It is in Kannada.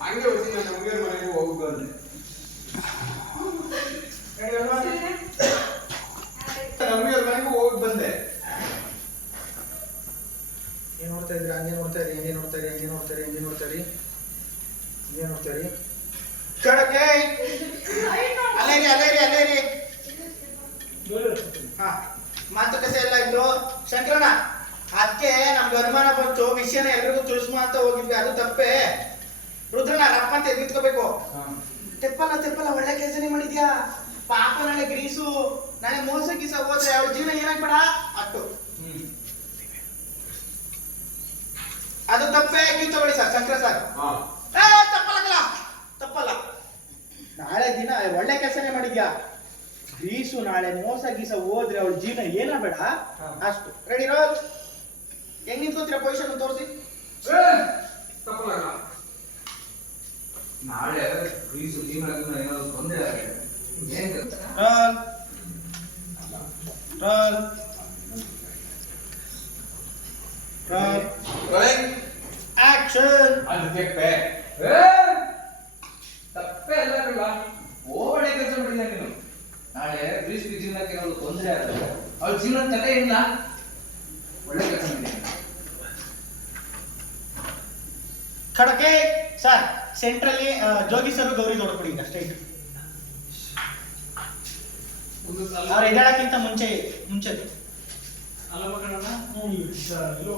ಹಂಗೆ ಹೋಗಿ ನಾನು ಹುಡುಗಿಯರ ಮನೆಗೆ ಹೋಗಿ ಬಂದೆ ಹೋಗಿ ಏನ್ ನೋಡ್ತಾ ಇದ್ರಿ ಹಂಗೆ ನೋಡ್ತಾ ಇರಿ, ಹಂಗೆ ನೋಡ್ತಾ ಇರಿ, ಹಂಗೆ ನೋಡ್ತಾ ಇರಿ, ಹಂಗೆ ನೋಡ್ತಾ ಇರಿ. ಹಂಗೆ ನೋಡ್ತಾ ಇರಿ ಅಲ್ಲೇ ಅಲ್ಲೇ ಅಲ್ಲೇ ಹಾ ಹಾ ಮಾತುಕತೆ ಎಲ್ಲ ಇದ್ರು ಶಂಕರಣ್ಣ ಅದಕ್ಕೆ ನಮ್ಗೆ ಅನುಮಾನ ಬಂತು. ವಿಷಯನ ಎಲ್ರಿಗೂ ತಿಳಿಸ್ಮ ಅಂತ ಹೋಗಿದ್ವಿ. ಅದು ತಪ್ಪೇ. ರುದ್ರನ ರಪ್ಪ ಅಂತ ಎದ್ದು ನಿಂತ್ಕೋಬೇಕು. ತೆಪ್ಪಲ್ಲ ತೆಪ್ಪಲ್ಲ ಒಳ್ಳೆ ಕೆಲಸನೇ ಮಾಡಿದ್ಯಾ? ಪಾಪ ನಾಳೆ ಗ್ರೀಸು. ನಾಳೆ ಮೋಸ ಗೀಸ ಹೋದ್ರೆ ಅವ್ರ ಜೀವನ ಏನಾಗ್ಬೇಡ? ಅಟ್ಟು. ಅದು ತಪ್ಪೇ. ನೀವು ತಗೊಳ್ಳಿ ಸರ್ ಶಂಕರ ಸರ್ ಹಾ ಏ, ತಪ್ಪಲ್ಲ ತಪ್ಪಲ್ಲ ನಾಳೆ ದಿನ ಒಳ್ಳೆ ಕೆಲಸನೇ ಮಾಡಿದ್ಯಾ? ಗ್ರೀಸು ನಾಳೆ ಮೋಸ ಗೀಸ ಹೋದ್ರೆ ಅವಳ ಜೀವನ ಏನ ಬೇಡ? ಅಷ್ಟು. ರೆಡಿ ರೋಲ್ ಹೆಂಗ್ ನಿಂತ್ಕೋತೀರ ಪೊಸಿಷನ್ ತೋರಿಸಿ. ನಾಳೆ ಗ್ರೀಸು ಜೀವನ ಏನಾದ್ರು ತೊಂದರೆ ಆಗಿದೆ? ರೋಲ್ ರೋಲ್ ರೋಲ್ ಆಕ್ಷನ್ ಅದು ತೆಪ್ಪೆ ತಪ್ಪೇ ಅಲ್ಲ ಕಳ್ಳ ಒಳ್ಳೆ ಕೆಲಸ ಮಾಡಿದ್ಯಾ ನೀನು ಪ್ಲೀಸ್ ಜೀವನಕ್ಕೆ ಒಂದು ತೊಂದರೆ ಆದ್ರೆ ಅವ್ರ ಜೀವನ ತಲೆ ಇಲ್ಲ ಒಳ್ಳೆ ಕೆಲಸ ಖಡಕೆ ಸರ್ ಸೆಂಟ್ರಲ್ಲಿ ಜೋಗಿ ಸರ್ ಗೌರಿ ನೋಡ್ಕೊಡಿ ಈಗ ಸ್ಟ್ರೈಟ್ ಅವ್ರು ಎದ್ದೇಳಕ್ಕಿಂತ ಮುಂಚೆ ಮುಂಚೆ ಅಲ್ಲ ಎಲ್ಲೋ